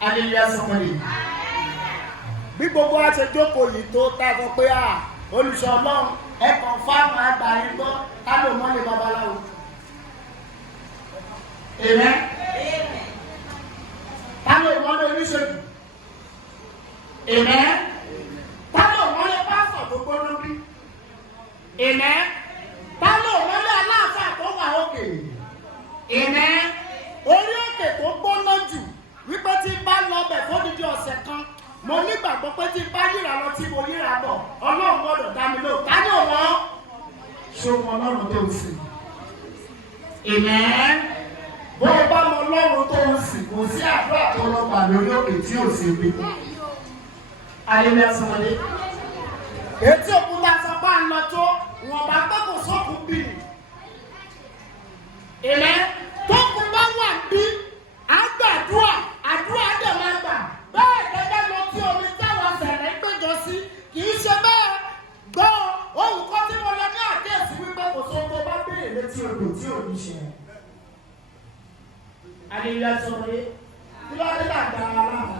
Hallelujah somebody. Bí gbogbo wa ṣe jókòó yìí tó tákọ pé olùṣọ́ Ọlọ́run ẹ̀kọ́ fáwọn àgbà yìí gbọ́ ká ló mọ́lẹ̀ babaláwo. Amen. Ká ló mọ́lẹ̀ oníṣègùn. Amen. Ká ló mọ́lẹ̀ pásọ̀ tó gbóná bí. Amen. Ká ló mọ́lẹ̀ aláàfáà tó wà òkè. Amen. Orí òkè tó gbóná jù wípé tí bá lọ bẹ̀ fún dídí ọ̀sẹ̀ kan mo nígbàgbọ́ pé tí bá yíra lọ tí mo yíra bọ̀ Ọlọ́run gbọ́dọ̀ dá mi lóhùn. Ká ní òun ṣòwò Ọlọ́run tó ń sìn. Amen. Bó o bá mọ Ọlọ́run tó ń sìn kò sí àdúrà tó lọ gbà lórí òkè tí ò sí ibi. Hallelujah somebody. Etí òkúta sọ bá ń lọ tó wọn bá gbọ́ kò sókun bì. Amen. Tókun bá wà bí àgbàdúrà àdúrà dẹ̀ máa gbà. Bẹ́ẹ̀ gẹ́gẹ́ lọ tí omi táwọn sẹ̀rẹ̀ péjọ sí kì í ṣe bẹ́ẹ̀ gbọ́ ohun kan tí mo lọ ní àkíyèsí wípé kò sọ tó bá béèrè létí odò tí ò ní ṣe. Hallelujah somebody. Kí ló dé dàgbà aláàmú?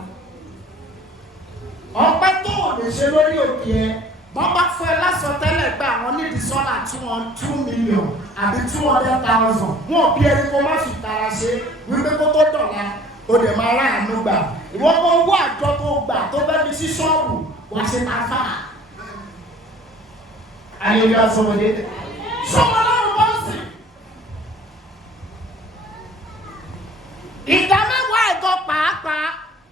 Ọpẹ́ tó ò lè ṣe lórí òkè ẹ wọ́n bá fún ẹ lásán tẹ́lẹ̀ gba àwọn nídìí sọ́nà 2 million àbí 200,000 wọn ò bí ẹni kó má fi tara ṣe wípé kó tó dọ̀la o dẹ̀ máa rà àánú gbà ìwọ́n kó owó àjọ tó gbà tó fẹ́ fi sí ṣọ́ọ̀bù wá ṣe máa fà á. Hallelujah somebody. Somo Olorun bó ń sìn. Ìdá mẹ́wàá ẹ̀gọ́ pàápàá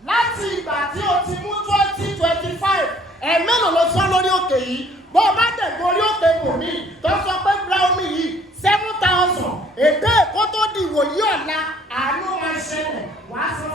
láti ìgbà tí o ti mú 2025 ẹ̀mẹ́lò ló sọ lórí òkè yìí bó o bá dẹ̀ gorí òkè bòmí tó sọ pé brown yìí 7,000 èdè kó tó di ìwòyí ọ̀la àánú máa ṣẹlẹ̀ wá sọ.